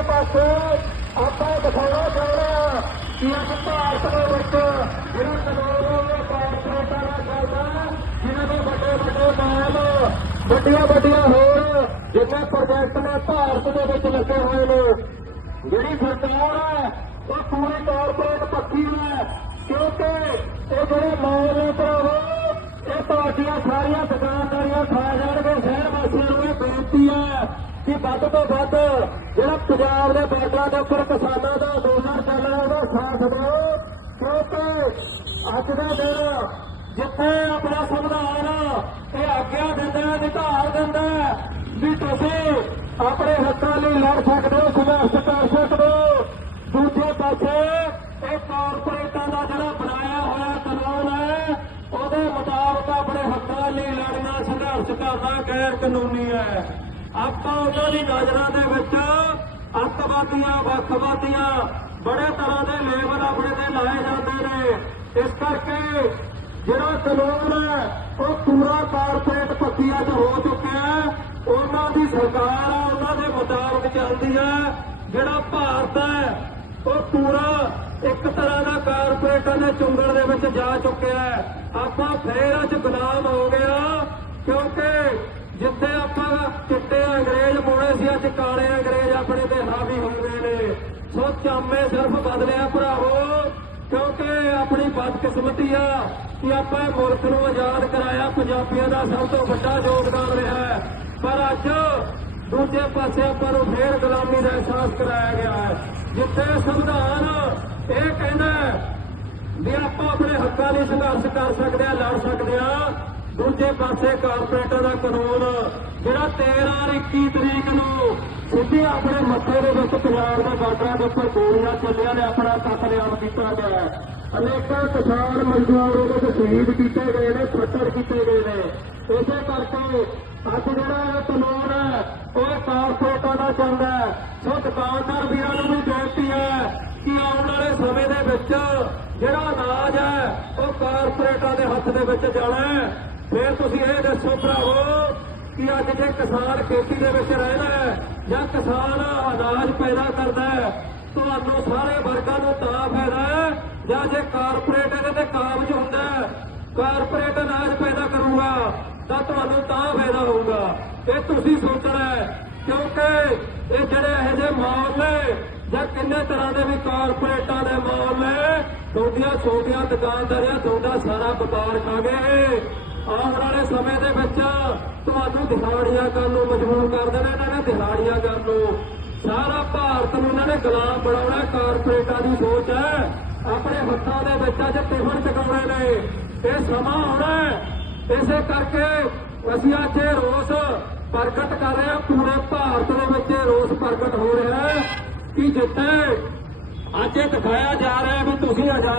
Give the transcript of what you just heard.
ਦੂਜੇ ਪਾਸੇ ਆਪਾਂ ਦਿਖਾਉਣਾ ਚਾਹੁੰਦੇ ਕਿ ਅੱਜ ਭਾਰਤ ਦੇ ਵਿੱਚ ਜਿਹੜਾ ਕਾਨੂੰਨ ਕਾਰਪੋਰੇਟਾਂ ਦਾ ਚੱਲਦਾ ਜਿਨ੍ਹਾਂ ਦੇ ਵੱਡੇ ਵੱਡੇ ਨਾਮ ਵੱਡੀਆਂ ਵੱਡੀਆਂ ਹੋਰ ਜਿੰਨੇ ਪ੍ਰੋਜੈਕਟ ਨੇ ਭਾਰਤ ਦੇ ਵਿੱਚ ਲੱਗੇ ਹੋਏ ਨੇ। ਜਿਹੜੀ ਸਰਕਾਰ ਹੈ, ਉਹ ਪੂਰੀ ਕਾਰਪੋਰੇਟ ਪੱਕੀ ਹੈ। ਕਿਉਂਕਿ ਇਹ ਜਿਹੜੇ ਮਾਲ ਨੇ ਭਰਾਵੋ ਇਹ ਤੁਹਾਡੀਆਂ ਸਾਰੀਆਂ ਦੁਕਾਨਦਾਰੀਆਂ ਖਾ ਜਾਣਗੇ, ਸ਼ਹਿਰ ਵਾਸੀਆਂ ਕਿ ਵੱਧ ਤੋਂ ਵੱਧ ਜਿਹੜਾ ਪੰਜਾਬ ਦੇ ਬਾਰਡਰਾਂ ਦੇ ਉੱਪਰ ਕਿਸਾਨਾਂ ਦਾ ਅੰਦੋਲਨ ਚੱਲ ਰਿਹਾ ਉਹਦਾ ਸਾਥ ਦਿਓ। ਕਿਉਂਕਿ ਅੱਜ ਦਾ ਦਿਨ ਜਿੱਥੇ ਆਪਣਾ ਸੰਵਿਧਾਨ ਇਹ ਆਗਿਆ ਦਿੰਦਾ ਨਿਧਾਰ ਦਿੰਦਾ ਹੈ, ਵੀ ਤੁਸੀਂ ਆਪਣੇ ਹੱਕਾਂ ਲਈ ਲੜ ਸਕਦੇ ਹੋ, ਸੰਘਰਸ਼ ਕਰ ਸਕਦੇ ਹੋ। ਦੂਜੇ ਪਾਸੇ ਇਹ ਕਾਰਪੋਰੇਟਾਂ ਦਾ ਜਿਹੜਾ ਬਣਾਇਆ ਹੋਇਆ ਕਾਨੂੰਨ ਹੈ, ਉਹਦੇ ਮੁਤਾਬਕ ਆਪਣੇ ਹੱਕਾਂ ਲਈ ਲੜਨਾ, ਸੰਘਰਸ਼ ਕਰਨਾ ਗੈਰ ਕਾਨੂੰਨੀ ਹੈ। ਆਪਾਂ ਉਹਨਾਂ ਦੀ ਨਜ਼ਰਾਂ ਦੇ ਵਿੱਚ ਅੱਤਵਾਦੀਆਂ, ਵੱਖਵਾਦੀਆਂ ਬੜੇ ਤਰ੍ਹਾਂ ਦੇ ਲੇਬਲ ਆਪਣੇ ਤੇ ਲਾਏ ਜਾਂਦੇ ਨੇ। ਇਸ ਕਰਕੇ ਜਿਹੜਾ ਕਾਨੂੰਨ ਹੈ, ਉਹ ਪੂਰਾ ਕਾਰਪੋਰੇਟ ਪੱਤੀਆਂ 'ਚ ਹੋ ਚੁੱਕਿਆ ਹੈ। ਉਹਨਾਂ ਦੀ ਸਰਕਾਰ ਆ, ਉਹਨਾਂ ਦੇ ਮੁਤਾਬਕ ਚੱਲਦੀ ਹੈ ਜਿਹੜਾ ਭਾਰਤ ਹੈ, ਉਹ ਪੂਰਾ ਇੱਕ ਤਰ੍ਹਾਂ ਦਾ ਕਾਰਪੋਰੇਟਾਂ ਦੇ ਚੁੰਗਲ ਦੇ ਵਿੱਚ ਜਾ ਚੁੱਕਿਆ ਹੈ। ਆਪਾਂ ਫੇਰ ਅੱਜ ਗੁਲਾਮ ਹੋ ਗਿਆ ਕਿਉਂਕਿ ਜਿੱਥੇ ਆਪਾਂ ਅੱਜ ਕਾਲੇ ਅੰਗਰੇਜ਼ ਆਪਣੇ ਤੇ ਹਾਵੀ ਹੋ ਨੇ। ਸੋ ਚਾਮੇ ਸਿਰਫ ਬਦਲਿਆ ਭਰਾਵੋ, ਕਿਉਂਕਿ ਆਪਣੀ ਬਦਕਿਸਮਤੀ ਆ ਕਿ ਆਪਾਂ ਮੁਲਕ ਨੂੰ ਆਜ਼ਾਦ ਕਰਾਇਆ ਪੰਜਾਬੀਆਂ ਦਾ ਸਭ ਤੋਂ ਵੱਡਾ ਯੋਗਦਾਨ ਰਿਹਾ ਹੈ। ਪਰ ਅੱਜ ਦੂਜੇ ਪਾਸੇ ਆਪਾਂ ਨੂੰ ਫੇਰ ਗੁਲਾਮੀ ਦਾ ਅਹਿਸਾਸ ਕਰਾਇਆ ਗਿਆ ਹੈ। ਜਿੱਥੇ ਸੰਵਿਧਾਨ ਇਹ ਕਹਿੰਦਾ ਵੀ ਆਪਾਂ ਆਪਣੇ ਹੱਕਾਂ ਲਈ ਸੰਘਰਸ਼ ਕਰ ਸਕਦੇ ਆ ਲੜ ਸਕਦੇ ਆ ਦੂਜੇ ਪਾਸੇ ਕਾਰਪੋਰੇਟਾਂ ਦਾ ਕਾਨੂੰਨ, ਜਿਹੜਾ 13 ਔਰ 21 ਤਰੀਕ ਨੂੰ ਸਿੱਧੇ ਆਪਣੇ ਮੱਥੇ ਦੇ ਵਿੱਚ ਪੰਜਾਬ ਦੇ ਬਾਰਡਰਾਂ ਦੇ ਉੱਪਰ ਗੋਲੀਆਂ ਚੱਲੀਆਂ ਨੇ, ਆਪਣਾ ਕਤਲੇਆਮ ਕੀਤਾ ਗਿਆ ਅਨੇਕਾਂ ਕਿਸਾਨ ਮਜ਼ਦੂਰ ਉਹਦੇ ਵਿੱਚ ਸ਼ਹੀਦ ਕੀਤੇ ਗਏ ਨੇ ਫੱਟੜ ਕੀਤੇ ਗਏ ਨੇ। ਇਸੇ ਕਰਕੇ ਅੱਜ ਜਿਹੜਾ ਇਹ ਕਾਨੂੰਨ ਹੈ, ਉਹ ਕਾਰਪੋਰੇਟਾਂ ਦਾ ਚੱਲਦਾ ਸੋ ਦੁਕਾਨਦਾਰ ਵੀਰਾਂ ਨੂੰ ਵੀ ਬੇਨਤੀ ਹੈ ਕਿ ਆਉਣ ਵਾਲੇ ਸਮੇਂ ਦੇ ਵਿੱਚ ਜਿਹੜਾ ਅਨਾਜ ਹੈ, ਉਹ ਕਾਰਪੋਰੇਟਾਂ ਦੇ ਹੱਥ ਦੇ ਵਿੱਚ ਜਾਣਾ ਹੈ। ਫਿਰ ਤੁਸੀਂ ਇਹ ਦੱਸੋ ਭਰਾਵੋ ਕਿ ਅੱਜ ਜੇ ਕਿਸਾਨ ਖੇਤੀ ਦੇ ਵਿੱਚ ਰਹਿਣਾ ਹੈ ਜਾਂ ਕਿਸਾਨ ਅਨਾਜ ਪੈਦਾ ਕਰਦਾ ਹੈ, ਤੁਹਾਨੂੰ ਸਾਰੇ ਵਰਗਾਂ ਨੂੰ ਤਾਂ ਫਾਇਦਾ ਹੈ, ਜਾਂ ਜੇ ਕਾਰਪੋਰੇਟ ਇਹਦੇ ਤੇ ਕਾਬਜ ਹੁੰਦਾ ਹੈ ਕਾਰਪੋਰੇਟ ਅਨਾਜ ਪੈਦਾ ਕਰੂਗਾ, ਤਾਂ ਤੁਹਾਨੂੰ ਤਾਂ ਫਾਇਦਾ ਹੋਊਗਾ। ਇਹ ਤੁਸੀਂ ਸੋਚਣਾ ਹੈ, ਕਿਉਂਕਿ ਇਹ ਜਿਹੜੇ ਇਹੋ ਜਿਹੇ ਮਾਲ ਨੇ, ਜਾਂ ਕਿੰਨੇ ਤਰ੍ਹਾਂ ਦੇ ਵੀ ਕਾਰਪੋਰੇਟਾਂ ਦੇ ਮਾਲ ਨੇ, ਤੁਹਾਡੀਆਂ ਛੋਟੀਆਂ ਦੁਕਾਨਦਾਰੀਆਂ, ਤੁਹਾਡਾ ਸਾਰਾ ਵਪਾਰ ਖਾ ਗਏ ਆਉਣ ਵਾਲੇ ਸਮੇਂ ਦੇ ਵਿੱਚ ਤੁਹਾਨੂੰ ਦਿਹਾੜੀਆਂ ਕਰਨ ਨੂੰ ਮਜਬੂਰ ਕਰ ਦੇਣਾ ਇਹਨਾਂ ਨੇ ਦਿਹਾੜੀਆਂ ਕਰਨ ਨੂੰ। ਸਾਰਾ ਭਾਰਤ ਨੂੰ ਇਹਨਾਂ ਨੇ ਗੁਲਾਮ ਬਣਾਉਣਾ ਕਾਰਪੋਰੇਟਾਂ ਦੀ ਸੋਚ ਹੈ। ਆਪਣੇ ਹੱਥਾਂ ਦੇ ਵਿੱਚ ਅੱਜ ਟਿਫਨ ਚਕਾਉਣੇ ਨੇ। ਇਹ ਸਮਾਂ ਆਉਣਾ ਇਸੇ ਕਰਕੇ ਅਸੀਂ ਅੱਜ ਇਹ ਰੋਸ ਪ੍ਰਗਟ ਕਰ ਰਹੇ ਹਾਂ। ਪੂਰੇ ਭਾਰਤ ਦੇ ਵਿੱਚ ਇਹ ਰੋਸ ਪ੍ਰਗਟ ਹੋ ਰਿਹਾ ਹੈ ਕਿ ਜਿੱਥੇ ਅੱਜ ਇਹ ਦਿਖਾਇਆ ਜਾ ਰਿਹਾ ਵੀ ਤੁਸੀਂ ਆਜ਼ਾਦ